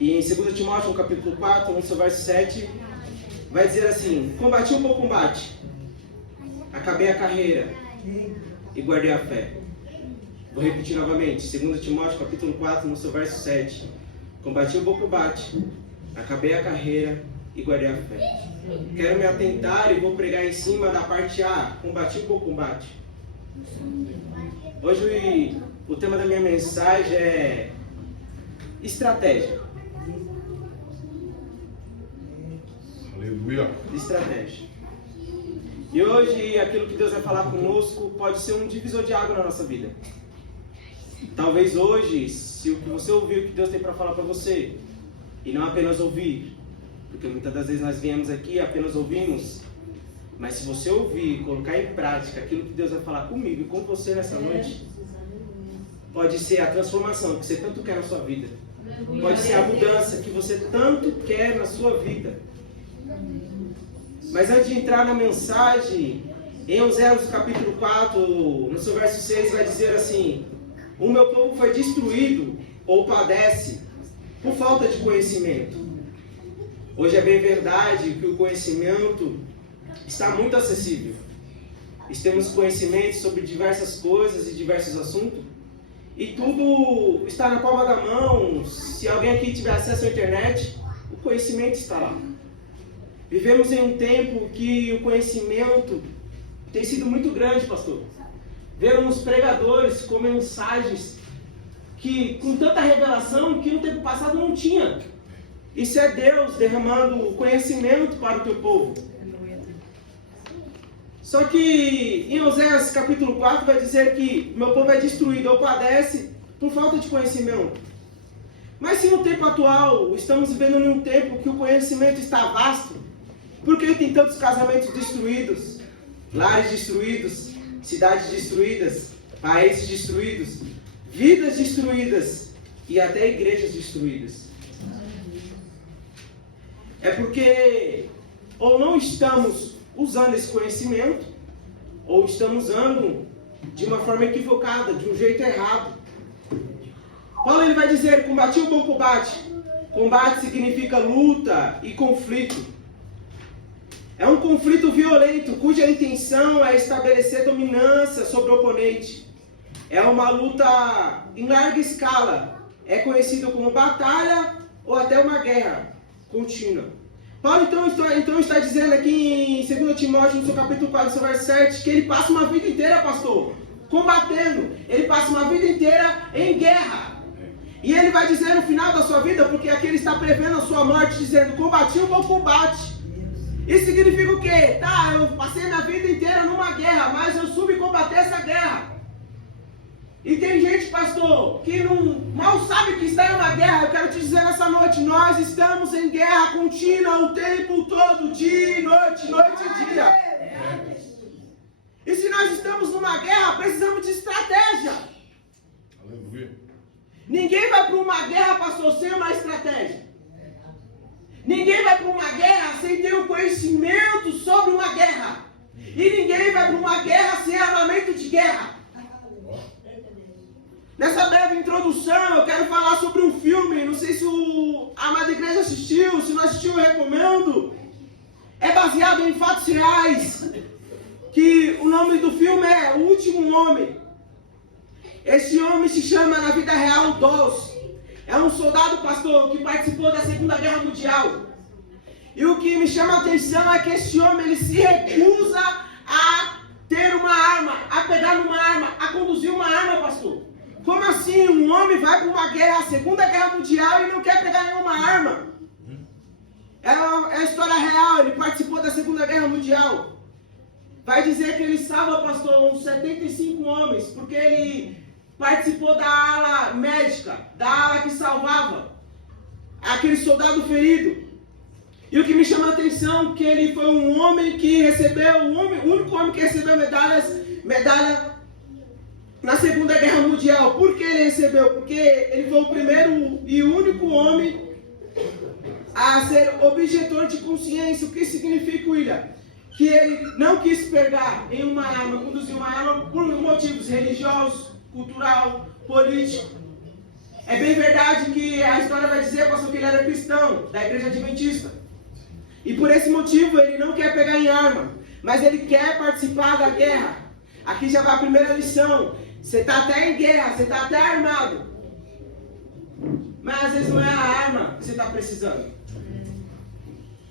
E em 2 Timóteo, no capítulo 4, no seu verso 7, vai dizer assim: combati o bom combate, acabei a carreira e guardei a fé. Vou repetir novamente, 2 Timóteo, capítulo 4, no seu verso 7. Combati o bom combate, acabei a carreira e guardei a fé. Quero me atentar e vou pregar em cima da parte A, combati o bom combate. Hoje o tema da minha mensagem é estratégia. Aleluia. Estratégia. E hoje aquilo que Deus vai falar conosco pode ser um divisor de água na nossa vida. Talvez hoje, se o que você ouviu, o que Deus tem para falar para você, e não apenas ouvir, porque muitas das vezes nós viemos aqui e apenas ouvimos, mas se você ouvir e colocar em prática aquilo que Deus vai falar comigo e com você nessa noite, pode ser a transformação que você tanto quer na sua vida. Pode ser a mudança que você tanto quer na sua vida. Mas antes de entrar na mensagem, em Oséias capítulo 4, no seu verso 6, vai dizer assim: o meu povo foi destruído ou padece por falta de conhecimento. Hoje é bem verdade que o conhecimento está muito acessível. Temos conhecimento sobre diversas coisas e diversos assuntos. E tudo está na palma da mão. Se alguém aqui tiver acesso à internet, o conhecimento está lá. Vivemos em um tempo que o conhecimento tem sido muito grande, pastor. Vemos pregadores com mensagens que, com tanta revelação, que no tempo passado não tinha. Isso é Deus derramando conhecimento para o teu povo. Só que em Oséias capítulo 4 vai dizer que meu povo é destruído ou padece por falta de conhecimento. Mas se no tempo atual estamos vivendo em um tempo que o conhecimento está vasto, por que tem tantos casamentos destruídos, lares destruídos, cidades destruídas, países destruídos, vidas destruídas e até igrejas destruídas? É porque ou não estamos usando esse conhecimento, ou estamos usando de uma forma equivocada, de um jeito errado. Paulo ele vai dizer: combati o bom combate. Combate significa luta e conflito. É um conflito violento, cuja intenção é estabelecer dominância sobre o oponente. É uma luta em larga escala. É conhecido como batalha ou até uma guerra contínua. Paulo então está dizendo aqui em 2 Timóteo, no seu capítulo 4, no seu verso 7, que ele passa uma vida inteira, pastor, combatendo. Ele passa uma vida inteira em guerra. E ele vai dizer no final da sua vida, porque aqui ele está prevendo a sua morte, dizendo: combati o bom combate. Isso significa o quê? Tá, eu passei minha vida inteira numa guerra, mas eu soube combater essa guerra. E tem gente, pastor, que não mal sabe que está em uma guerra. Eu quero te dizer nessa noite: nós estamos em guerra contínua o tempo todo, dia e noite, noite e dia. E se nós estamos numa guerra, precisamos de estratégia. Aleluia. Ninguém vai para uma guerra, pastor, sem uma estratégia. Ninguém vai para uma guerra sem ter um conhecimento sobre uma guerra. E ninguém vai para uma guerra sem armamento de guerra. Nessa breve introdução, eu quero falar sobre um filme. Não sei se a amada igreja assistiu. Se não assistiu, eu recomendo. É baseado em fatos reais. Que o nome do filme é O Último Homem. Esse homem se chama, na vida real, Dawes. É um soldado, pastor, que participou da Segunda Guerra Mundial. E o que me chama a atenção é que esse homem ele se recusa a ter uma arma, a pegar uma arma, a conduzir uma arma, pastor. Como assim? Um homem vai para uma guerra, a Segunda Guerra Mundial, e não quer pegar nenhuma arma? É a história real, ele participou da Segunda Guerra Mundial. Vai dizer que ele salva, pastor, uns 75 homens, porque ele participou da ala médica, da ala que salvava aquele soldado ferido. E o que me chama a atenção é que ele foi um homem que recebeu, o único homem que recebeu medalha na Segunda Guerra Mundial. Por que ele recebeu? Porque ele foi o primeiro e único homem a ser objetor de consciência. O que significa, William? Que ele não quis pegar em uma arma, conduzir uma arma por motivos religiosos, cultural, político. É bem verdade que a história vai dizer, pastor, que ele era cristão, da igreja adventista. E por esse motivo ele não quer pegar em arma, mas ele quer participar da guerra. Aqui já vai a primeira lição. Você está até em guerra, você está até armado. Mas às vezes não é a arma que você está precisando.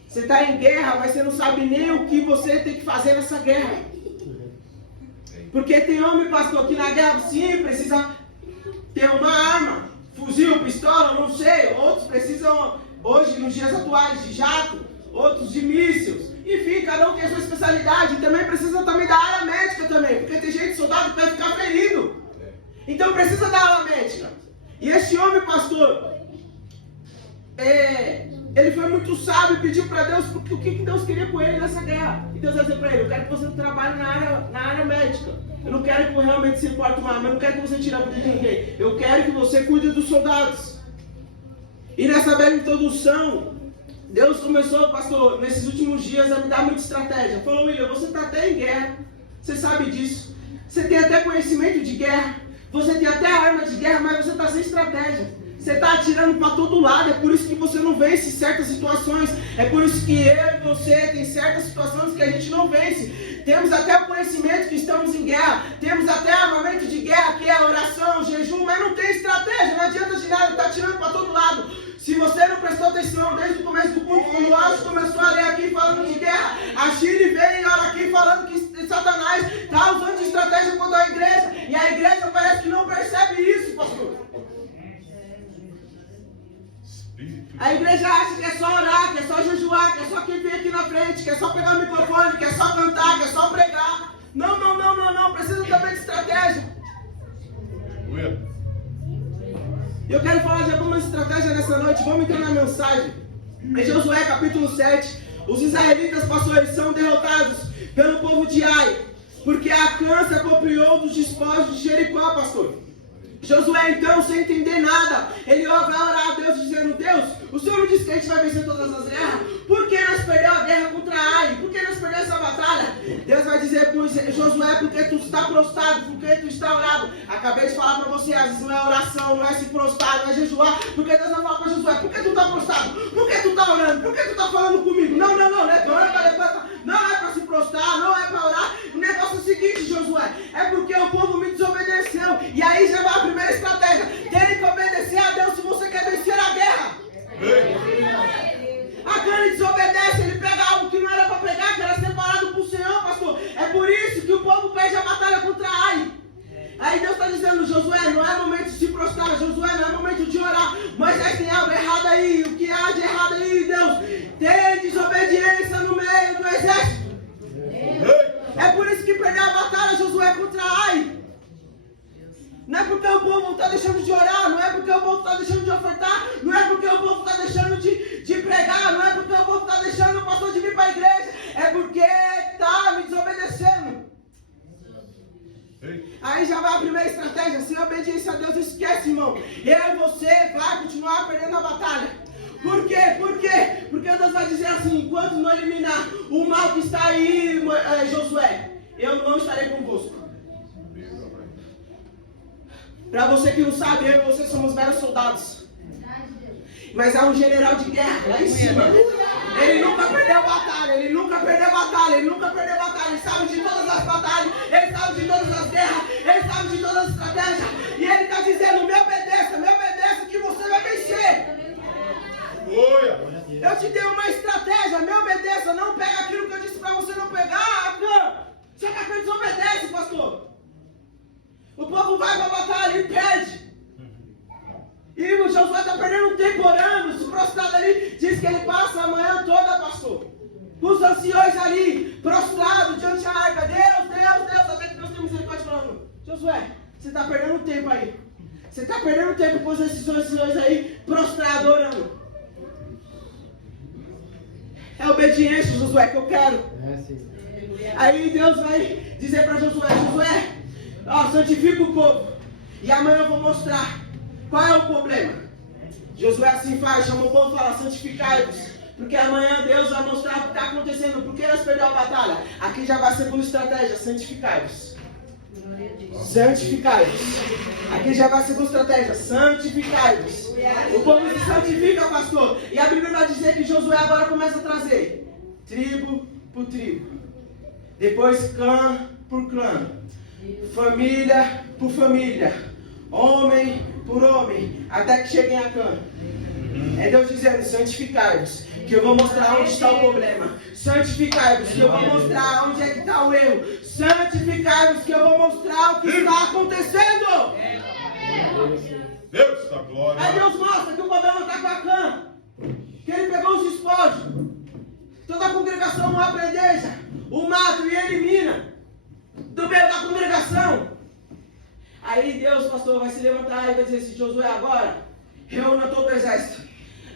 Você está em guerra, mas você não sabe nem o que você tem que fazer nessa guerra. Porque tem homem, pastor, que na guerra sim precisa ter uma arma. Fuzil, pistola, não sei. Outros precisam, hoje, nos dias atuais, de jato. Outros de mísseis. Enfim, cada um tem a sua especialidade. E também precisa também da área médica também. Porque tem gente, soldado, que vai ficar ferido. Então precisa da área médica. E este homem, pastor, ele foi muito sábio e pediu para Deus o que Deus queria com ele nessa guerra. E Deus vai dizer para ele: eu quero que você trabalhe na área médica. Eu não quero que realmente se importe uma arma. Eu não quero que você tire a vida de ninguém. Eu quero que você cuide dos soldados. E nessa bela introdução, Deus começou, pastor, nesses últimos dias a me dar muita estratégia. Falou: William, você está até em guerra. Você sabe disso. Você tem até conhecimento de guerra. Você tem até arma de guerra, mas você está sem estratégia. Você está atirando para todo lado. É por isso que você não vence certas situações. É por isso que eu e você tem certas situações que a gente não vence. Temos até o conhecimento que estamos em guerra. Temos até armamento de guerra, que é a oração, o jejum, mas não tem estratégia. Não adianta de nada, está atirando para todo lado. Se você não prestou atenção desde o começo do culto, quando o anjo começou a ler aqui falando de guerra, a Chile veio e ora aqui falando que Satanás está usando de estratégia contra a igreja. E a igreja parece que não percebe isso, pastor. A igreja acha que é só orar, que é só jejuar, que é só quem vem aqui na frente, que é só pegar o microfone, que é só cantar, que é só pregar. Não. Precisa também de estratégia. E eu quero falar de algumas estratégias nessa noite. Vamos entrar na mensagem. Em Josué capítulo 7, os israelitas, pastor, eles são derrotados pelo povo de Ai, porque Acã se apropriou dos despojos de Jericó, pastor. Josué, então, sem entender nada, ele vai orar a Deus dizendo: Deus, o Senhor me disse que a gente vai vencer todas as guerras. Por que nós perdemos a guerra contra Ai? Por que nós perdemos essa batalha? Deus vai dizer para Josué: porque tu está prostrado, porque tu está orado. Acabei de falar para você, às vezes não é oração, não é se prostrar, não é jejuar. Porque Deus vai falar para Josué: por que tu está prostrado? Por que tu está orando? Por que tu está falando comigo? Não é para se prostrar, não é para orar. O negócio é o seguinte, Josué, é porque o povo me desobedeceu. E aí já vai a primeira estratégia: tem que obedecer a Deus se você quer vencer a guerra. Acã desobedece, ele pega algo que não era para pegar, que era separado para o Senhor, pastor. É por isso que o povo perde a batalha contra Ai. Aí Deus está dizendo: Josué, não é momento de se prostrar, Josué, não é momento de orar. Mas tem algo errado aí. O que há de errado aí, Deus? Tem desobediência no meio do exército. É por isso que perdeu a batalha, Josué, contra Ai. Não é porque o povo está deixando de orar, não é porque o povo está deixando de ofertar, não é porque o povo está deixando de pregar, não é porque o povo está deixando o pastor de vir para a igreja, é porque está me desobedecendo. Aí já vai a primeira estratégia: sem obediência a Deus, esquece, irmão. Eu e você vai continuar perdendo a batalha. Por quê? Porque Deus vai dizer assim: enquanto não eliminar o mal que está aí, Josué, eu não estarei convosco. Para você que não sabe, eu e você somos meros soldados. Mas há um general de guerra lá em cima. Ele nunca perdeu batalha, ele sabe de todas as batalhas, ele sabe de todas as guerras, ele sabe de todas as estratégias. E ele está dizendo: me obedeça que você vai vencer. Eu te dei uma estratégia, me obedeça, não pega aquilo que eu disse para você não pegar, Acã. Só que Acã desobedece, pastor. O povo vai para a batalha e perde. E o Josué está perdendo tempo orando, se prostrado ali. Diz que ele passa a manhã toda, pastor, com os anciões ali, prostrado diante da arca. Deus, até que Deus tem misericórdia, falando: Josué, você está perdendo tempo aí. Você está perdendo tempo com esses anciões aí, prostrado, orando. É obediência, Josué, que eu quero. Aí Deus vai dizer para Josué: santifica o povo. E amanhã eu vou mostrar qual é o problema. Josué assim faz, chama o povo e fala: santificai-vos. Porque amanhã Deus vai mostrar o que está acontecendo. Por que nós perdemos a batalha? Aqui já vai a segunda estratégia: santificai-vos. Santificai-vos. Aqui já vai a segunda estratégia. Santificai-vos. O povo se santifica, pastor. E a Bíblia vai dizer que Josué agora começa a trazer tribo por tribo. Depois clã por clã. Família por família. Homem por homem. Até que cheguem a Cã. É Deus dizendo, santificai-vos, que eu vou mostrar onde está o problema. Santificai-vos, que eu vou mostrar onde é que está o erro. Santificai-vos, que eu vou mostrar o que está acontecendo. Deus da glória. Aí Deus mostra que o problema está com a Cã. Que ele pegou os despojos. Toda a congregação não aprendeja. O mata e elimina. Do meio da congregação. Aí Deus, pastor, vai se levantar e vai dizer assim, Josué, agora, reúna todo o exército.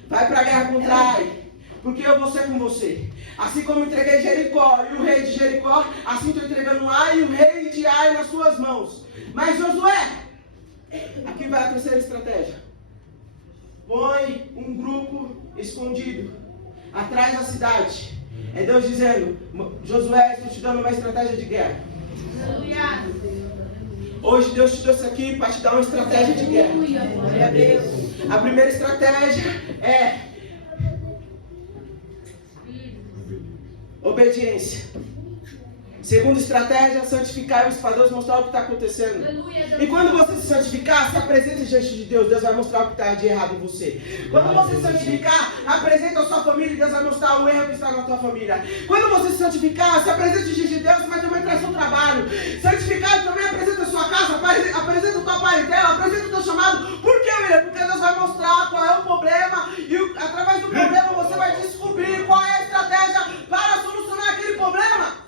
Vai para a guerra contra Ai, porque eu vou ser com você. Assim como entreguei Jericó e o rei de Jericó, assim estou entregando Ai e o rei de Ai nas suas mãos. Mas Josué, aqui vai a terceira estratégia. Põe um grupo escondido atrás da cidade. É Deus dizendo, Josué, estou te dando uma estratégia de guerra. Hoje Deus te trouxe aqui para te dar uma estratégia de guerra. Glória a Deus. A primeira estratégia é obediência. Segunda estratégia, santificar-vos para Deus mostrar o que está acontecendo. E quando você se santificar, se apresente diante de Deus, Deus vai mostrar o que está de errado em você. Quando você se santificar, apresenta a sua família e Deus vai mostrar o erro que está na sua família. Quando você se santificar, se apresente diante de Deus, mas também traz seu trabalho. Santificar também apresenta a sua casa, apresenta a tua parentela, apresenta o teu chamado. Por quê, William? Porque Deus vai mostrar qual é o problema e através do problema você vai descobrir qual é a estratégia para solucionar aquele problema.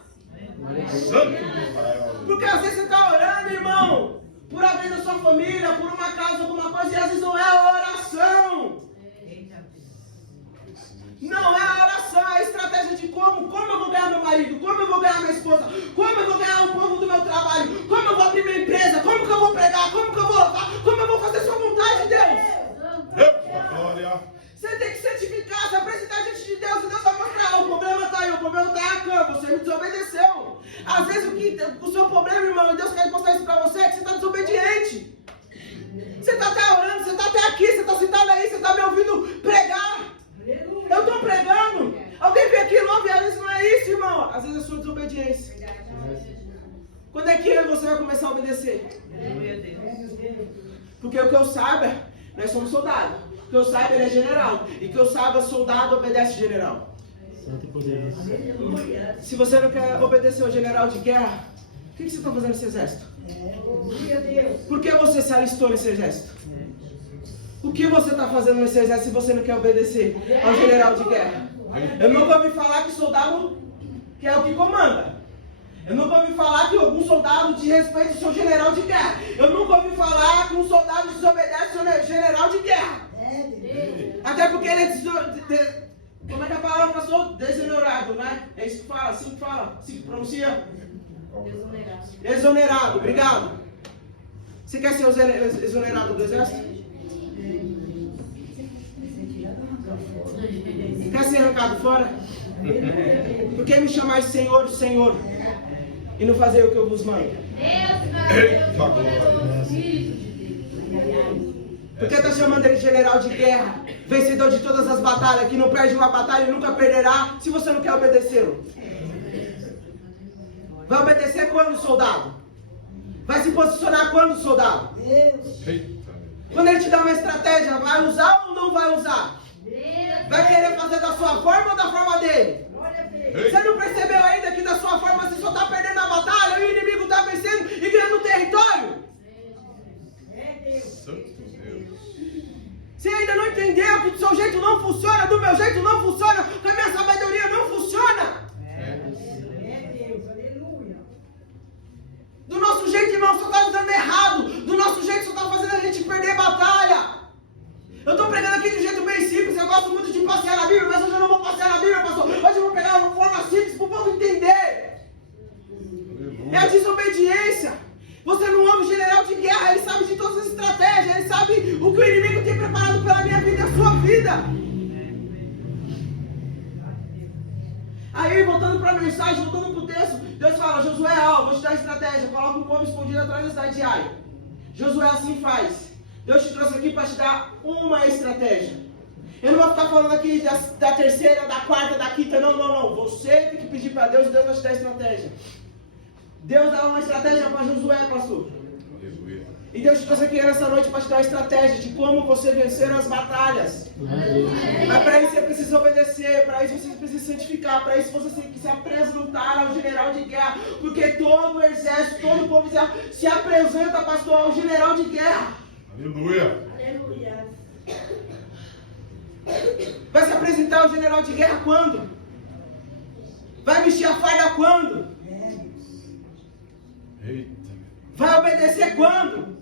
Porque às vezes você está orando, irmão, por alguém da sua família, por uma causa, alguma coisa, e às vezes não é a oração. Não é a oração, é a estratégia de como eu vou ganhar meu marido, como eu vou ganhar minha esposa, como eu vou ganhar o povo do meu trabalho, como eu vou abrir minha empresa, como que eu vou pregar, como que eu vou louvar, como eu vou fazer sua vontade, Deus. Deus da glória. Você tem que santificar, se apresentar diante de Deus, e Deus vai mostrar, o problema está aí, o problema está aí, você me desobedeceu. Às vezes o seu problema, irmão, e Deus quer mostrar isso para você, é que você está desobediente. Você está até orando, você está até aqui, você está sentado aí, você está me ouvindo pregar. Eu estou pregando. Alguém vem aqui e louva, e às vezes não é isso, irmão. Às vezes é sua desobediência. Quando é que você vai começar a obedecer? Porque o que eu saiba, nós somos soldados. O que eu saiba, ele é general. E que eu saiba, soldado obedece general. Se você não quer obedecer ao general de guerra, o que você está fazendo nesse exército? Por que você se alistou nesse exército? O que você está fazendo nesse exército se você não quer obedecer ao general de guerra? Eu nunca ouvi falar que soldado que é o que comanda. Eu nunca ouvi falar que algum soldado desrespeita o seu general de guerra. Eu nunca ouvi falar que um soldado desobedece o seu general de guerra. Até porque ele é como é que a palavra passou? Desonerado, né? É isso que fala, assim que fala, assim que pronuncia? Exonerado. Exonerado, obrigado. Você quer ser exonerado do exército? Quer ser arrancado fora? Por que me chamais Senhor, Senhor? E não fazer o que eu vos mando? Por que está chamando ele de general de guerra? Vencedor de todas as batalhas, que não perde uma batalha e nunca perderá, se você não quer obedecê-lo. Vai obedecer quando, soldado? Vai se posicionar quando, soldado? Quando ele te dá uma estratégia, vai usar ou não vai usar? Vai querer fazer da sua forma ou da forma dele? Você não percebeu ainda que da sua forma você só está perdendo a batalha e o inimigo está vencendo e ganhando território? Você ainda não entendeu que do seu jeito não funciona, do meu jeito não funciona, que a minha sabedoria não funciona? Do nosso jeito, irmão, só está dando errado. Do nosso jeito, só está fazendo a gente perder batalha. Eu estou pregando aqui de um jeito bem simples. Eu gosto muito de passear na Bíblia, mas hoje eu não vou passear na Bíblia, pastor. Hoje eu vou pegar uma forma simples para o povo entender. É a desobediência. Você não ouve o general de guerra, ele sabe de todas as estratégias, ele sabe o que o inimigo tem preparado pela minha vida e a sua vida. Aí Aí, voltando para a mensagem, voltando para o texto, Deus fala, Josué, vou te dar estratégia, coloca um povo escondido atrás da cidade de Ai. Josué assim faz. Deus te trouxe aqui para te dar uma estratégia. Eu não vou ficar falando aqui da terceira, da quarta, da quinta, não. Você tem que pedir para Deus e Deus vai te dar estratégia. Deus dá uma estratégia para Josué, pastor. Aleluia. E Deus te trouxe aqui nessa noite para te dar uma estratégia de como você vencer as batalhas. Mas para isso você precisa obedecer, para isso você precisa santificar, para isso você tem que se apresentar ao general de guerra. Porque todo o exército, todo o povo se apresenta, pastor, ao general de guerra. Aleluia. Vai se apresentar ao general de guerra quando? Vai vestir a farda quando? Eita. Vai obedecer quando?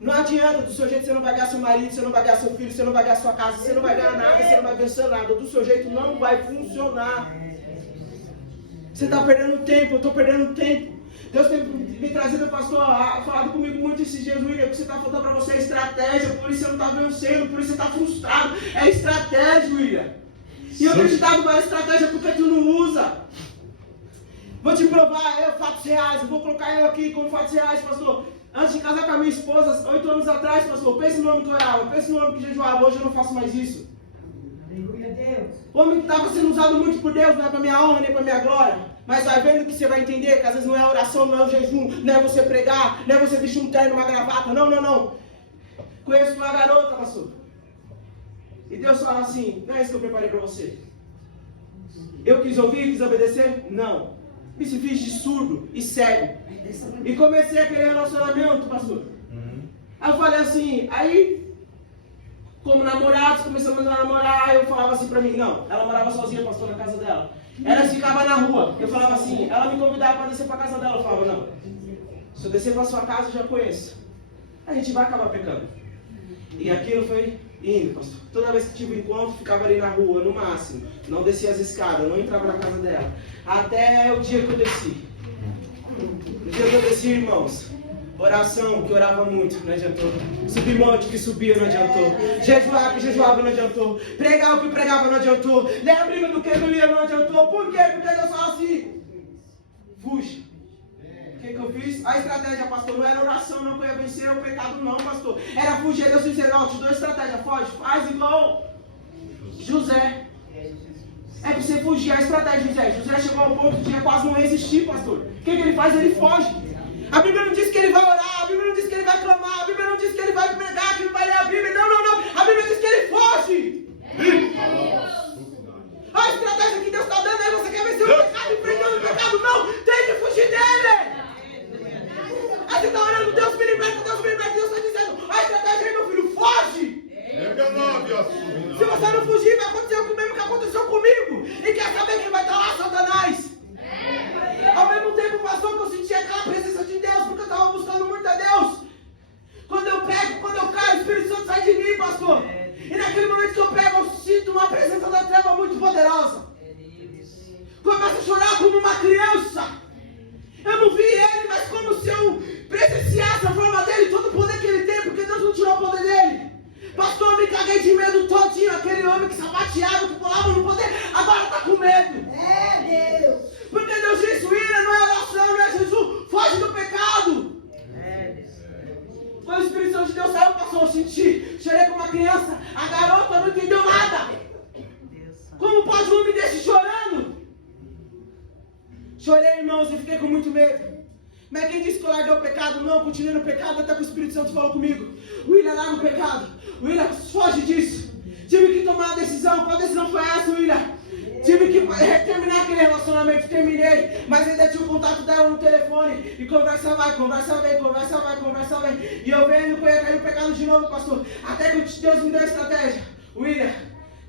Não adianta, do seu jeito você não vai ganhar seu marido, você não vai ganhar seu filho, você não vai ganhar sua casa, você não vai ganhar nada, você não vai vencer nada. Do seu jeito não vai funcionar. Você está perdendo tempo, eu estou perdendo tempo. Deus tem me trazido, pastor, falado comigo muito esses dias, William, que você está faltando para você é estratégia, por isso você não está vencendo, por isso você está frustrado. É estratégia, William. E eu tenho te dado uma estratégia porque tu não usa. Vou te provar, fatos reais, eu vou colocar eu aqui como fatos reais, pastor. Antes de casar com a minha esposa, 8 anos atrás, pastor, pense no homem que orava, pense no homem que jejuava, hoje eu não faço mais isso. Aleluia, Deus. O homem que estava sendo usado muito por Deus, não é para minha honra, nem para minha glória. Mas vai vendo que você vai entender que às vezes não é oração, não é o jejum, não é você pregar, não é você vestir um terno, uma gravata, não. Conheço uma garota, pastor. E Deus fala assim, não é isso que eu preparei para você. Eu quis ouvir, quis obedecer? Não. Me se fiz de surdo e cego. E comecei aquele relacionamento, pastor. Aí eu falei assim, aí, como namorados, começamos a namorar, eu falava assim pra mim, não, ela morava sozinha, pastor, na casa dela. Ela ficava na rua, eu falava assim, ela me convidava para descer pra casa dela, eu falava, não, se eu descer pra sua casa, eu já conheço. A gente vai acabar pecando. E aquilo foi indo, pastor. Toda vez que tive um encontro, ficava ali na rua, no máximo. Não descia as escadas, não entrava na casa dela. Até o dia que eu desci. No dia que eu desci, irmãos, oração, que orava muito, não adiantou. Subir monte, que subia, não adiantou. Jejuar, que jejuava, não adiantou. Pregar, o que pregava, não adiantou. Ler a Bíblia do que eu lia, não adiantou. Por quê? Porque Deus fala assim, fuja. O que eu fiz? A estratégia, pastor, não era oração, não, que eu ia vencer o pecado, não, pastor. Era fugir. Deus disse, ó, te dou estratégia, foge, faz igual José. É pra você fugir, a estratégia de José. José chegou ao ponto de quase não resistir, pastor. O que ele faz? Ele foge. A Bíblia não diz que ele vai orar, a Bíblia não diz que ele vai clamar, a Bíblia não diz que ele vai pregar, que ele vai ler a Bíblia. Não. A Bíblia diz que ele foge. A estratégia que Deus está dando aí, você quer vencer o pecado, enfrentando o pecado? Não, tem que fugir dele. Aí você está orando, Deus me liberta, Deus está dizendo, a estratégia aí, meu filho, foge. Se você não fugir, vai acontecer o mesmo que aconteceu comigo. E quer saber quem vai estar lá? Satanás. Ao mesmo tempo, pastor, que eu sentia aquela presença de Deus, porque eu estava buscando muito a Deus. Quando eu pego, quando eu caio, o Espírito Santo sai de mim, pastor. E naquele momento que eu pego, eu sinto uma presença da treva muito poderosa. Começo a chorar como uma criança. Eu não vi ele, mas como se eu presenciasse a forma dele, todo o poder que ele tem, porque Deus não tirou o poder dele. Pastor, eu me caguei de medo todinho. Aquele homem que sapateava, que pulava no poder, agora está com medo. Deus. Porque Deus disse, William, não é oração, não é Jesus, foge do pecado. Quando o Espírito Santo de Deus saiu, passou, eu senti, chorei como uma criança, a garota não entendeu nada. Como pode um homem desse chorando? Chorei, irmãos, e fiquei com muito medo. Mas quem disse que eu larguei o pecado? Não, continuei no pecado até que o Espírito Santo falou comigo. William, larga o pecado. William, foge disso. Tive que tomar uma decisão. Qual decisão foi essa, William? Tive que terminar aquele relacionamento, terminei, mas ainda tinha o contato dela no telefone, e conversa vai, conversa vem, e eu vendo que eu ia cair no pecado de novo, pastor, até que Deus me deu a estratégia. William,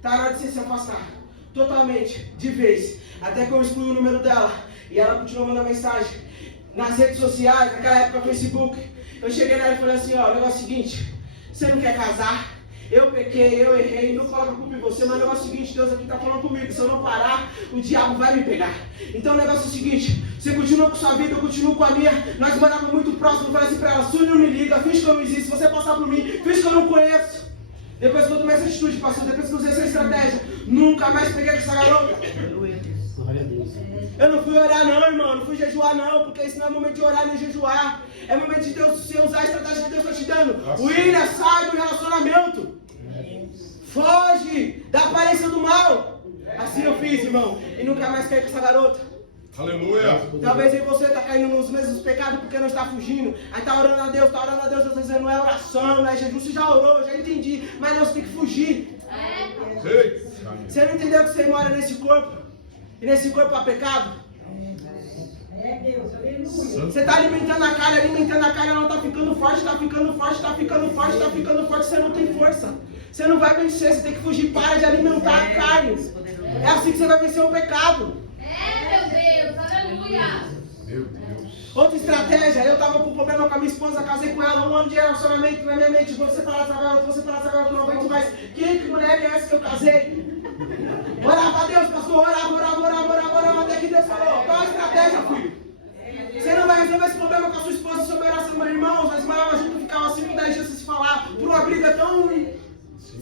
tá na hora de você se afastar, totalmente, de vez, até que eu excluí o número dela, e ela continuou mandando mensagem, nas redes sociais, naquela época, Facebook, eu cheguei nela e falei assim, ó, o negócio é o seguinte, você não quer casar? Eu pequei, eu errei, não coloco a culpa em você, mas o negócio é o seguinte, Deus aqui está falando comigo, se eu não parar, o diabo vai me pegar. Então o negócio é o seguinte, você continua com sua vida, eu continuo com a minha, nós morávamos muito próximo, eu falei assim pra ela, Sônia, não me liga, finge que eu não existo, se você passar por mim, finge que eu não conheço. Depois que eu tomei essa atitude, pastor, depois que eu usei essa estratégia, nunca mais peguei com essa garota. Eu não fui orar não, irmão, não fui jejuar não, porque isso não é momento de orar nem jejuar. É momento de Deus você usar a estratégia que Deus está te dando. William, sai do relacionamento. Foge da aparência do mal. Assim eu fiz, irmão, e nunca mais caí com essa garota. Aleluia. Talvez aí você está caindo nos mesmos pecados porque não está fugindo. Aí está orando a Deus, Deus está dizendo, não é oração, não é jejum, você já orou, já entendi. Mas não, você tem que fugir. Você não entendeu que você mora nesse corpo? E nesse corpo há pecado? Deus, aleluia. Você está alimentando a carne, ela está ficando forte, está ficando forte, você não tem força. Você não vai vencer, você tem que fugir, para de alimentar a carne. É assim que você vai vencer o pecado. Meu Deus, aleluia. Meu Deus. Outra estratégia, eu estava com problema com a minha esposa, casei com ela, 1 ano de relacionamento na minha mente, vou separar essa garota, não aguento mais. Que mulher é essa que eu casei? Orava a Deus, pastor, orava, até que Deus falou, qual a estratégia, filho? Você não vai resolver esse problema com a sua esposa sobre oração, meu irmão, nós morávamos juntos, ficava 5, 10 dias sem se falar, por uma briga tão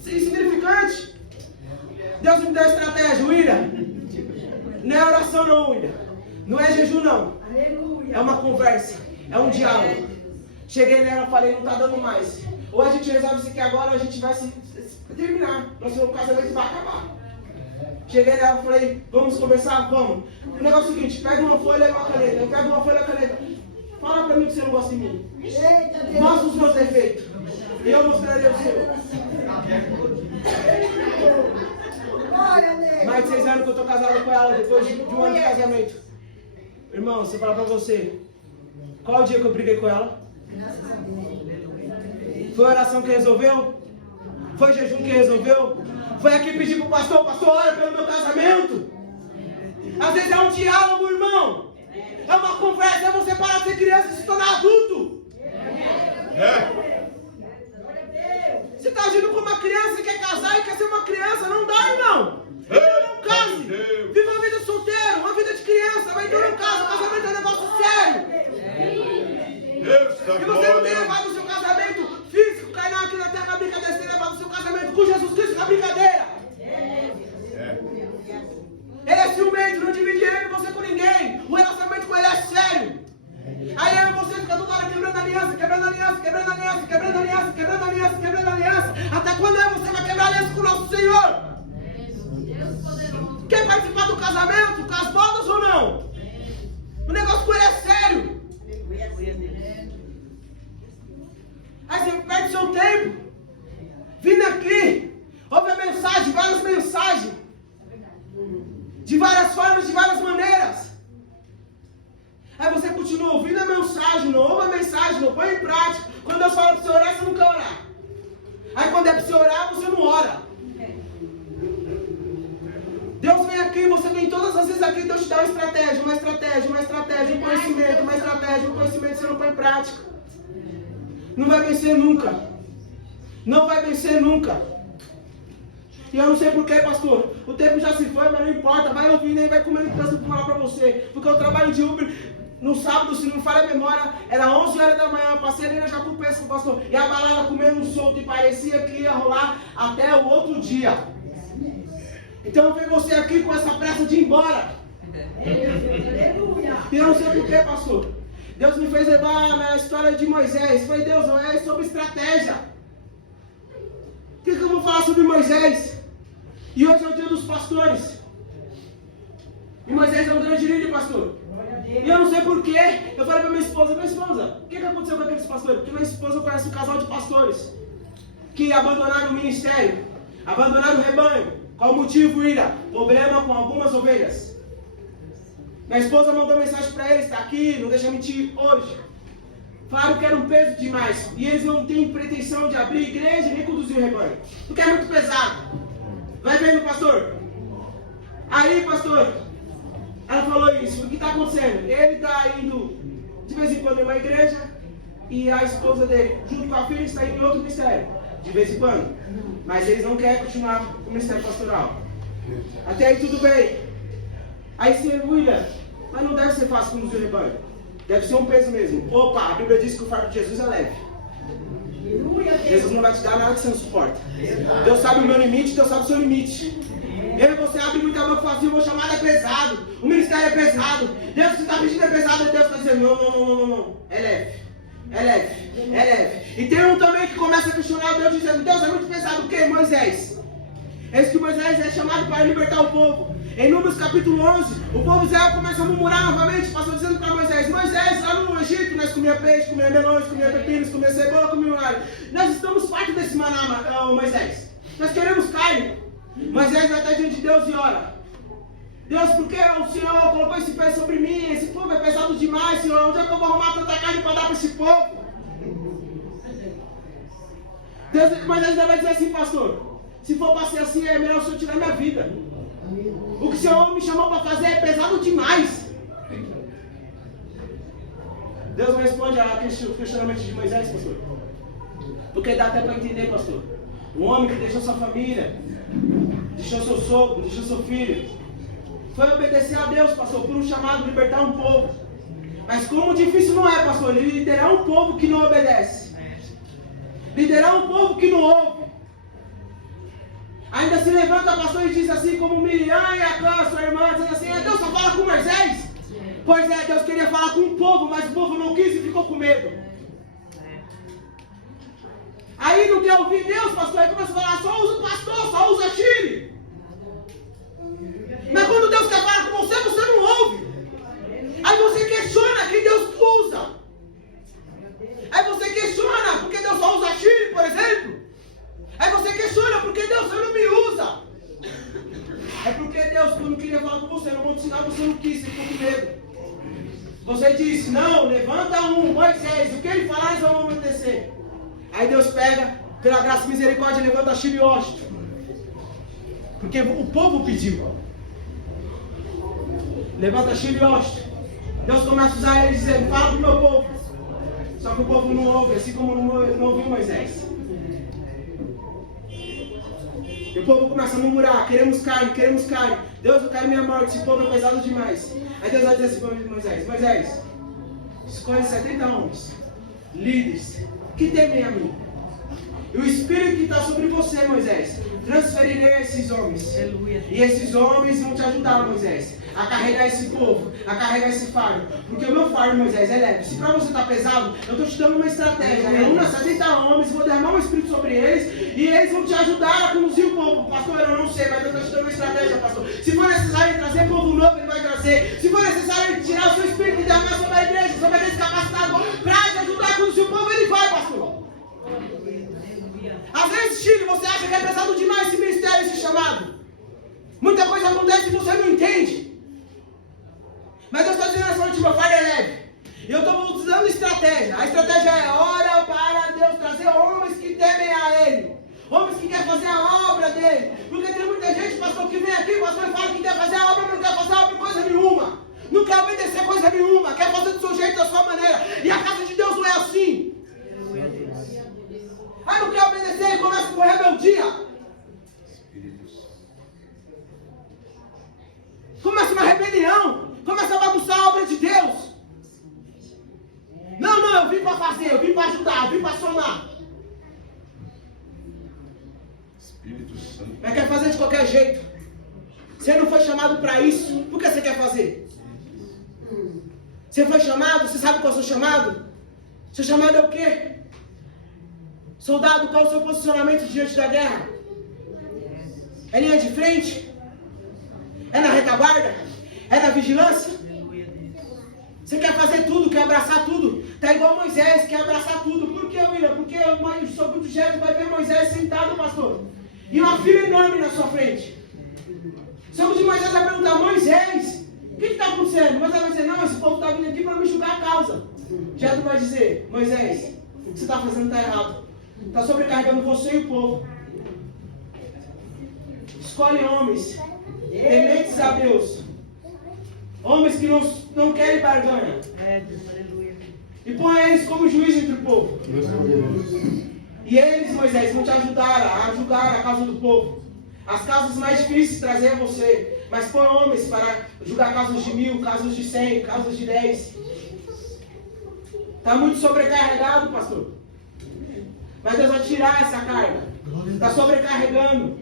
insignificante. Deus me deu a estratégia, William. Não é oração não, William. Não é jejum não. Aleluia. É uma conversa, é um diálogo. Cheguei nela e falei, não tá dando mais. Ou a gente resolve isso aqui agora, ou a gente vai se terminar. Nosso casamento vai acabar. Cheguei nela e falei, vamos conversar? Vamos. O negócio é o seguinte, pega uma folha e uma caneta. Eu pego uma folha e uma caneta. Fala pra mim que você não gosta de mim. Eita, Deus. Mostra os meus defeitos. E eu mostraria o seu. Glória a Deus. Mais de 6 anos que eu tô casado com ela, depois de 1 ano de casamento. Irmão, se eu falar pra você, qual o dia que eu briguei com ela? Foi a oração que resolveu? Foi o jejum que resolveu? Foi aqui pedir pro pastor, ora pelo meu casamento? Às vezes é um diálogo, irmão. É uma conversa, é você parar de ser criança e se tornar adulto. Você está agindo como uma criança, você quer casar e quer ser uma criança, não dá, irmão. Então não case. Viva uma vida solteira, uma vida de criança, mas então não casa, o casamento é um negócio sério. E você não tem levado o seu casamento físico, carnal aqui na terra na brincadeira, você tem levado o seu casamento com Jesus Cristo na brincadeira. Ele é ciumento, não divide ele e você com ninguém. O relacionamento com ele é sério. Aí eu e você fica toda hora quebrando aliança. Até quando eu e você vai quebrar aliança com o nosso Senhor? Quer participar do casamento, com as bodas ou não? O negócio com ele é sério. Aí você perde seu tempo vindo aqui, ouve a mensagem, várias mensagens, de várias formas, de várias maneiras. Aí você continua ouvindo a mensagem, não ouve a mensagem, não põe em prática. Quando Deus fala para você orar, você não quer orar. Aí quando é para você orar, você não ora. Deus vem aqui, você vem todas as vezes aqui, Deus te dá uma estratégia, um conhecimento, você não põe em prática. Não vai vencer nunca. Não vai vencer nunca. E eu não sei porquê, pastor. O tempo já se foi, mas não importa. Vai ouvindo aí, vai comendo tanto para falar para você. Porque eu trabalho de Uber no sábado, se não me falha a memória, era 11 horas da manhã. Eu passei ali na Jacupesca, pastor. E a balada comendo um solto e parecia que ia rolar até o outro dia. Então eu venho você aqui com essa pressa de ir embora. E eu não sei porquê, pastor. Deus me fez levar na história de Moisés. Foi Deus, é sobre estratégia. O que eu vou falar sobre Moisés? E hoje é o dia dos pastores. E Moisés é um grande líder, pastor. E eu não sei porquê. Eu falei para minha esposa, o que aconteceu com aqueles pastores? Porque minha esposa conhece um casal de pastores que abandonaram o ministério, abandonaram o rebanho. Qual o motivo, Ira? Problema com algumas ovelhas. Minha esposa mandou mensagem para eles, está aqui, não deixa mentir hoje. Falaram que era um peso demais. E eles não têm pretensão de abrir igreja nem conduzir o rebanho. Porque é muito pesado. Vai vendo, pastor. Aí, pastor, ela falou isso. O que está acontecendo? Ele está indo de vez em quando em uma igreja e a esposa dele, junto com a filha, está indo em outro ministério. De vez em quando. Mas eles não querem continuar com o ministério pastoral. Até aí tudo bem. Aí você, William, mas não deve ser fácil conduzir o rebanho. Deve ser um peso mesmo. Opa, a Bíblia diz que o fardo de Jesus é leve. Jesus não vai te dar nada que você não suporta. Deus sabe o meu limite, Deus sabe o seu limite. Eu e você abre muita boca e fala assim, o meu chamado é pesado, o ministério é pesado, Deus que está pedindo é pesado, Deus está dizendo, não, é leve. E tem um também que começa a questionar Deus dizendo, Deus é muito pesado, o que? Moisés. Eis que Moisés é chamado para libertar o povo. Em Números capítulo 11, o povo de Israel começa a murmurar novamente, passou dizendo para Moisés, lá no Egito nós comia peixe, comia melões, comia pepinos, comia cebola, comia alho. Nós estamos fartos desse maná, Moisés. Nós queremos carne. Moisés vai até diante de Deus e ora. Deus, por que o Senhor colocou esse peso sobre mim? Esse povo é pesado demais, Senhor. Onde é que eu vou arrumar tanta carne para dar para esse povo? Moisés vai dizer assim, pastor. Se for para ser assim, é melhor o Senhor tirar minha vida. O que o Senhor me chamou para fazer é pesado demais. Deus não responde a questionamento de Moisés, pastor. Porque dá até para entender, pastor. Um homem que deixou sua família, deixou seu sogro, deixou seu filho, foi obedecer a Deus, pastor, por um chamado de libertar um povo. Mas como difícil não é, pastor, liderar um povo que não obedece. Liderar um povo que não ouve. Ainda se levanta, pastor, e diz assim, como Miriam e Acã, sua irmã, dizendo assim, Deus só fala com Moisés. Pois é, Deus queria falar com o povo, mas o povo não quis e ficou com medo. Aí não quer ouvir Deus, pastor, aí começa a falar, só usa o pastor, só usa Chile. Mas quando Deus quer falar com você, você não ouve. Aí você questiona quem Deus usa. Aí você questiona porque Deus só usa Chile, por exemplo. Aí você questiona porque Deus não me usa. É porque Deus, quando queria falar com você, não vou te ensinar, você não quis, você ficou com medo. Você disse, não, levanta Moisés, o que ele falar, nós vamos obedecer. Aí Deus pega, pela graça e misericórdia, levanta Chile e Washington. Porque o povo pediu. Levanta Chile e Washington. Deus começa a usar eles dizendo, fala pro meu povo. Só que o povo não ouve, assim como não ouviu Moisés. E o povo começa a murmurar, queremos carne. Deus, eu quero minha morte, esse povo é pesado demais. Aí Deus vai dizer assim para Moisés, escolhe 70 homens, líderes, que temem a mim. E o Espírito que está sobre você, Moisés, transferirei a esses homens. Aleluia. E esses homens vão te ajudar, Moisés, a carregar esse povo, a carregar esse fardo. Porque o meu fardo, Moisés, é leve. Se para você está pesado, eu estou te dando uma estratégia. Reúna 70 homens, vou derramar um Espírito sobre eles, e eles vão te ajudar a conduzir o povo. Pastor, eu não sei, mas eu estou te dando uma estratégia, pastor. Se for necessário trazer povo novo, ele vai trazer. Se for necessário tirar o seu Espírito e derramar sobre a igreja, sobre a descapacitado, para te ajudar a conduzir o povo, ele vai, pastor. Às vezes, Chile, você acha que é pesado demais esse ministério, esse chamado. Muita coisa acontece e você não entende. Mas Deus está dizendo essa noite, meu fardo é leve. E eu estou usando estratégia. A estratégia é ora para Deus trazer homens que temem a Ele. Homens que querem fazer a obra dele. Porque tem muita gente, pastor, que vem aqui, pastor, e fala que quer fazer a obra, mas não quer fazer a obra coisa nenhuma. Não quer obedecer coisa nenhuma. Quer fazer do seu jeito, da sua maneira. E a casa de Deus não é assim. Aí não quer obedecer e começa com rebeldia. Começa uma rebelião. Começa a bagunçar a obra de Deus. Não, eu vim para fazer, eu vim para ajudar, eu vim para somar. Espírito Santo. Mas quer fazer de qualquer jeito. Você não foi chamado para isso. Por que você quer fazer? Você foi chamado, você sabe qual é o seu chamado? Seu chamado é o quê? Soldado, qual é o seu posicionamento diante da guerra? É linha de frente? É na retaguarda? É na vigilância? Você quer fazer tudo, quer abraçar tudo. Tá igual Moisés, quer abraçar tudo. Por que, William? Porque o seu projeto vai ver Moisés sentado, pastor. E uma fila enorme na sua frente. Só que Moisés vai perguntar, Moisés, o que está acontecendo? Moisés vai dizer, não, esse povo está vindo aqui para me julgar a causa. Jetro vai dizer, Moisés, o que você está fazendo está errado. Está sobrecarregando você e o povo. Escolhe homens tementes a Deus. Homens que não querem barganha. E põe eles como juiz entre o povo. E eles, Moisés, vão te ajudar a julgar a causa do povo. As causas mais difíceis de trazer a você. Mas põe homens para julgar casos de 1000, casos de 100, casos de 10. Está muito sobrecarregado, pastor. Mas Deus vai tirar essa carga. Está sobrecarregando.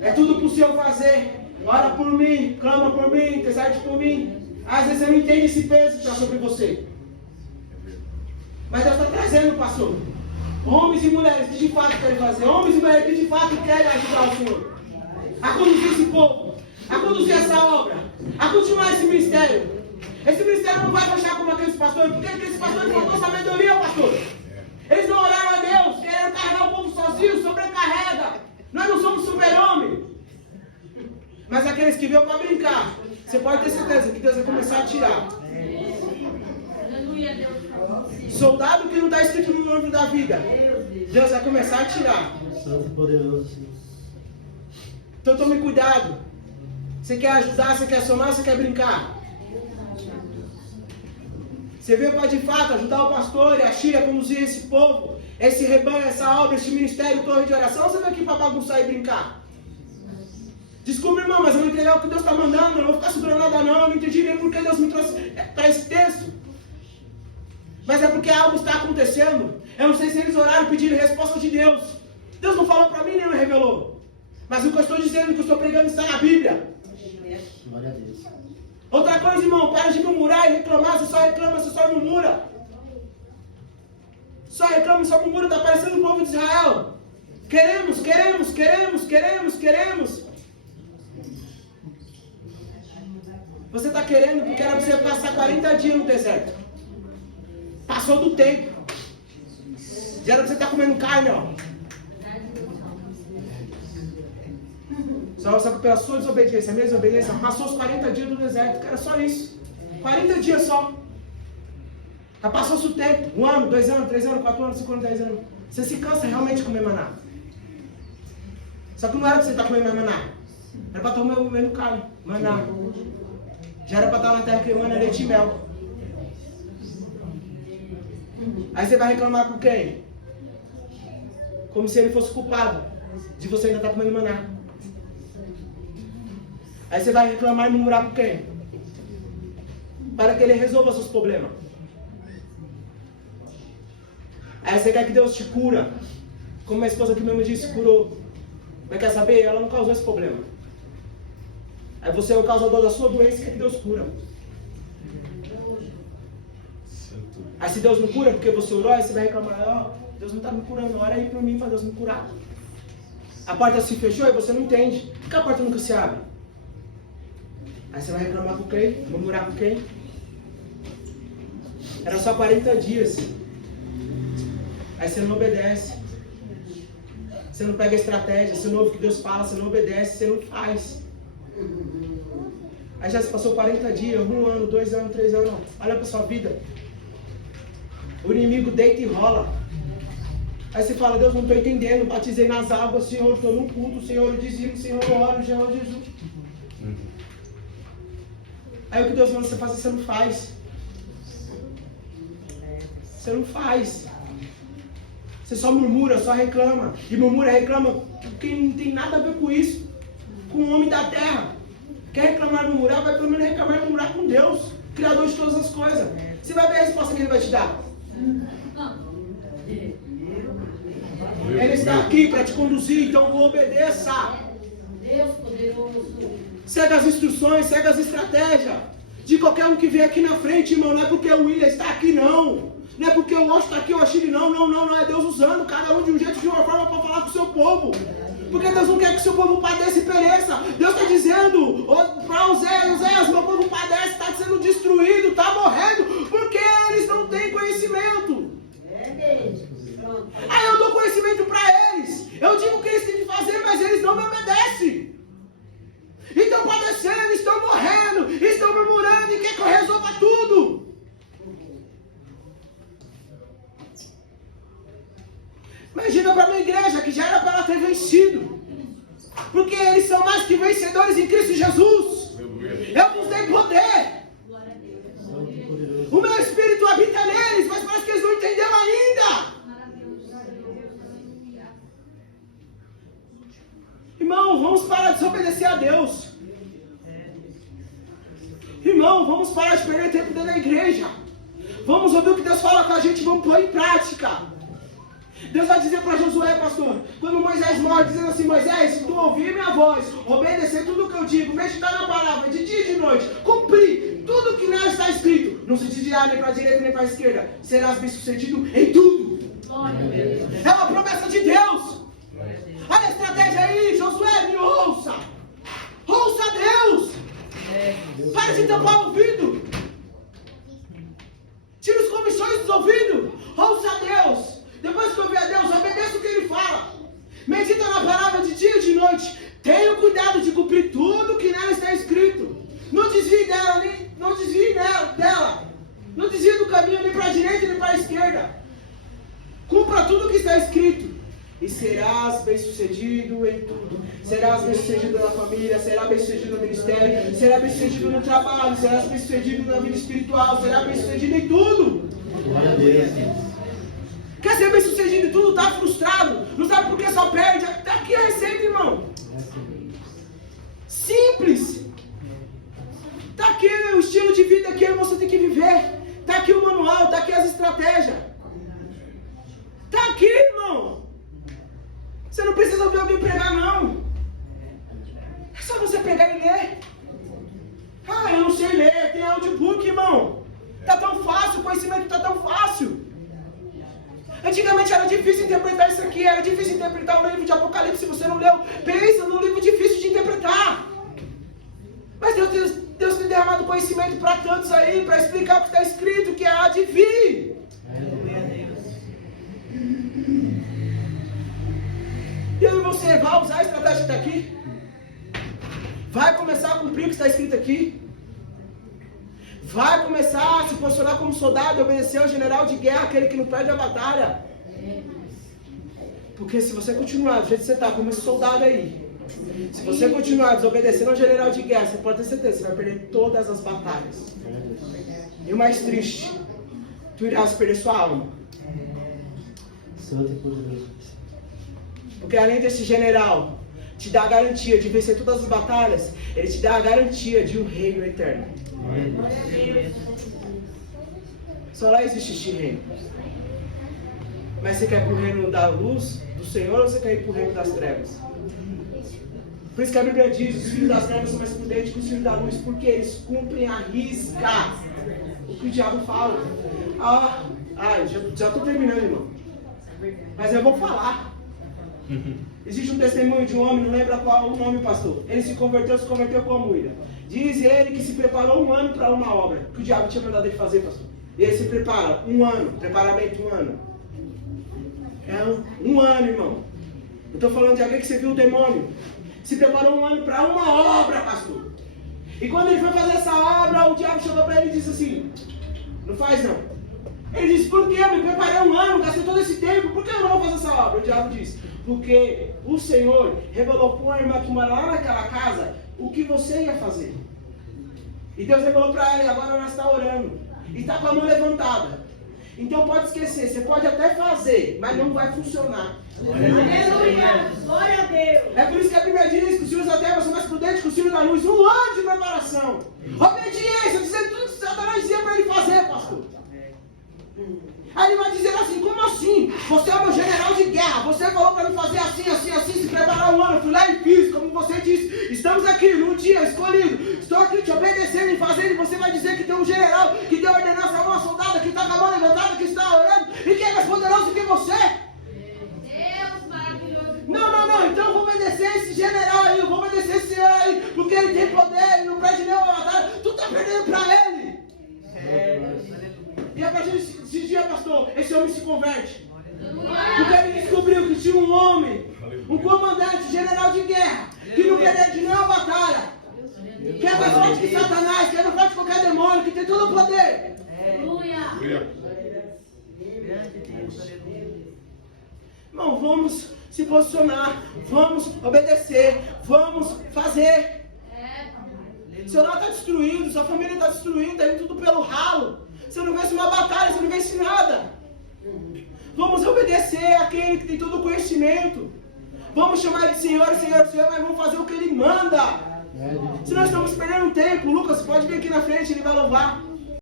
É tudo pro Senhor fazer. Ora por mim, clama por mim, intercede por mim. Às vezes você não entende esse peso que está sobre você. Mas Deus está trazendo, pastor. Homens e mulheres que de fato querem fazer. Homens e mulheres que de fato querem ajudar o Senhor. A conduzir esse povo. A conduzir essa obra. A continuar esse ministério. Esse ministério não vai fechar como aqueles pastores. Porque aqueles pastores faltou sabedoria, pastor. Eles não oraram a Deus. Querendo carregar o povo sozinho. Sobrecarrega. Nós não somos super-homem. Mas aqueles que veio para brincar, você pode ter certeza que Deus vai começar a tirar. Soldado que não está escrito no livro da vida, Deus vai começar a tirar. Santo poderoso. Então tome cuidado. Você quer ajudar, você quer somar, você quer brincar? Você veio para de fato ajudar o pastor e a Shira a conduzir esse povo, esse rebanho, essa obra, esse ministério, torre de oração, ou você veio aqui para bagunçar e brincar? Desculpa, irmão, mas eu não entendi o que Deus está mandando, eu não vou ficar segurando nada não, eu não entendi nem porque Deus me trouxe para esse texto. Mas é porque algo está acontecendo. Eu não sei se eles oraram e pediram resposta de Deus. Deus não falou para mim nem me revelou. Mas o que eu estou dizendo, o que eu estou pregando está na Bíblia. Glória a Deus. Outra coisa, irmão, para de murmurar e reclamar. Você só reclama, você só murmura. Só reclama, só murmura, está parecendo o povo de Israel. Queremos, queremos, queremos, queremos, queremos. Você está querendo porque era para você passar 40 dias no deserto. Passou do tempo. Já era para você estar comendo carne, ó. Só pela sua desobediência, a minha desobediência, passou os 40 dias no deserto, era só isso. 40 dias só. Já passou-se o tempo. 1 ano, 2 anos, 3 anos, 4 anos, 5 anos, 10 anos. Você se cansa realmente de comer maná. Só que não era para você estar comendo maná. Era para estar comendo carne, maná. Já era para estar na terra queimando leite e mel. Aí você vai reclamar com quem? Como se ele fosse culpado de você ainda estar comendo maná. Aí você vai reclamar e murmurar com quem? Para que ele resolva seus problemas. Aí você quer que Deus te cura. Como minha esposa aqui mesmo disse, curou. Mas quer saber? Ela não causou esse problema. Aí você é o causador da sua doença e quer que Deus cura. Aí se Deus não cura porque você orou, aí você vai reclamar, ó, Deus não está me curando, ora aí para mim para Deus me curar. A porta se fechou e você não entende. Por que a porta nunca se abre? Aí você vai reclamar com quem? Murmurar com quem? Era só 40 dias. Aí você não obedece. Você não pega a estratégia, você não ouve o que Deus fala, você não obedece, você não faz. Aí já se passou 40 dias, 1 ano, 2 anos, 3 anos. Olha para sua vida. O inimigo deita e rola. Aí você fala, Deus, não estou entendendo. Batizei nas águas, Senhor, estou no culto, Senhor, eu dizimo, Senhor, eu oro, Senhor, Jesus. Aí o que Deus manda você fazer, você não faz. Você não faz. Você só murmura, só reclama. E murmura, reclama, porque não tem nada a ver com isso. Com o homem da terra. Quer reclamar e murmurar, vai pelo menos reclamar e murmurar com Deus, Criador de todas as coisas. Você vai ver a resposta que Ele vai te dar. Ele está aqui para te conduzir, então obedeça. Deus poderoso. Segue as instruções, segue as estratégias. De qualquer um que vem aqui na frente, irmão. Não é porque o William está aqui, não. Não é porque o Osh está aqui, o Achille, não. Não é Deus usando cada um de um jeito, de uma forma para falar com o seu povo. Porque Deus não quer que o seu povo padeça e pereça. Deus está dizendo para Oséias, meu povo padece, está sendo destruído, está morrendo, porque eles não têm conhecimento. Aí eu dou conhecimento para eles. Eu digo o que eles têm que fazer, mas eles não me obedecem. Estão padecendo, estão morrendo, estão murmurando e quer que eu resolva tudo. Imagina para a minha igreja que já era para ela ter vencido. Porque eles são mais que vencedores em Cristo Jesus. Eu vos dei poder. O meu Espírito habita neles, mas parece que eles não entenderam ainda. Irmão, vamos parar de desobedecer a Deus. Irmão, vamos parar de perder tempo dentro da igreja. Vamos ouvir o que Deus fala com a gente, vamos pôr em prática. Deus vai dizer para Josué, pastor, quando Moisés morre, dizendo assim: Moisés, se tu ouvir minha voz, obedecer tudo o que eu digo, meditar na palavra de dia e de noite, cumprir tudo que nela está escrito, não se desviar nem para a direita nem para a esquerda, serás bem sucedido em tudo. É uma promessa de Deus. Olha a estratégia aí, Josué, me ouça. Ouça a Deus. Para de tampar o ouvido. Tira os comichões dos ouvidos. Ouça a Deus. Depois que ouvir a Deus, obedeça o que Ele fala. Medita na palavra de dia e de noite. Tenha cuidado de cumprir tudo que nela está escrito. Não desvie dela, não desvie dela. Não desvie do caminho nem para a direita nem para a esquerda. Cumpra tudo que está escrito. E serás bem-sucedido em tudo. Serás bem-sucedido na família, serás bem-sucedido no ministério, serás bem-sucedido no trabalho, serás bem-sucedido na vida espiritual, serás bem-sucedido em tudo. Glória a Deus. Quer ser bem-sucedido em tudo? Está frustrado? Não sabe por que só perde? Está aqui a receita, irmão. Simples. Está aqui o estilo de vida que você tem que viver. Está aqui o manual, está aqui as estratégias. Está aqui, irmão. Você não precisa ouvir alguém pregar, não. É só você pegar e ler. Ah, eu não sei ler. Tem audiobook, irmão. Está tão fácil, o conhecimento está tão fácil. Antigamente era difícil interpretar isso aqui. Era difícil interpretar o livro de Apocalipse se você não leu. Pensa num livro difícil de interpretar. Mas Deus tem derramado conhecimento para tantos aí, para explicar o que está escrito, que é há de vir. E aí você vai usar a estratégia que está aqui? Vai começar a cumprir o que está escrito aqui? Vai começar a se posicionar como soldado e obedecer ao general de guerra, aquele que não perde a batalha? Porque se você continuar do jeito que você está, como esse soldado aí, se você continuar desobedecendo ao general de guerra, você pode ter certeza, você vai perder todas as batalhas. E o mais triste, tu irás perder sua alma. Santo e poderoso. Porque além desse general te dar a garantia de vencer todas as batalhas, ele te dá a garantia de um reino eterno. Só lá existe este reino. Mas você quer ir para o reino da luz do Senhor ou você quer ir para o reino das trevas? Por isso que a Bíblia diz: os filhos das trevas são mais prudentes que os filhos da luz, porque eles cumprem a risca o que o diabo fala. Já estou terminando, irmão. Mas eu vou falar. Existe um testemunho de um homem, não lembra qual o nome, pastor. Ele se converteu como William. Diz ele que se preparou 1 ano para uma obra que o diabo tinha mandado ele fazer, pastor. E ele se prepara 1 ano, preparamento 1 ano. É 1 ano, irmão. Eu estou falando de alguém que você viu o demônio. Se preparou 1 ano para uma obra, pastor. E quando ele foi fazer essa obra, o diabo chegou para ele e disse assim: não faz não. Ele disse: por que? Eu me preparei 1 ano, gastei todo esse tempo, por que eu não vou fazer essa obra? O diabo disse: porque o Senhor revelou para uma irmã que mora lá naquela casa o que você ia fazer. E Deus revelou para ela, e agora ela está orando. E está com a mão levantada. Então pode esquecer, você pode até fazer, mas não vai funcionar. Aleluia! Glória a Deus! É por isso que a Bíblia diz que os filhos da terra são mais prudentes que os filhos da luz. 1 ano de preparação. Obediência, dizendo tudo que Satanás dizia para ele fazer, pastor. Aí ele vai dizer assim: como assim? Você é o meu general de guerra. Você falou para mim fazer assim, assim, assim, se preparar 1 ano. Eu fui lá e fiz, como você disse. Estamos aqui num dia escolhido. Estou aqui te obedecendo e fazendo. E você vai dizer que tem um general que deu ordenança a uma soldada que está com a mão levantada, que está orando e que é mais poderoso que você. Deus maravilhoso. Não. Então eu vou obedecer esse general aí. Eu vou obedecer esse senhor aí. Porque ele tem poder, ele não perde nenhuma batalha. Tu está perdendo para ele. E a partir desse dia, pastor, esse homem se converte. Porque ele descobriu que tinha um homem, um comandante, general de guerra, que não perdeu de nenhuma batalha, que é mais forte que Satanás, que é mais forte que qualquer demônio, que tem todo o poder. Aleluia. Irmão, vamos se posicionar, vamos obedecer, vamos fazer. Seu lar está destruído, sua família está destruída, está indo tudo pelo ralo. Você não vence uma batalha, você não vence nada. Vamos obedecer àquele que tem todo o conhecimento. Vamos chamar ele de Senhor, Senhor, Senhor, mas vamos fazer o que ele manda. Se nós estamos perdendo tempo, Lucas, pode vir aqui na frente, ele vai louvar.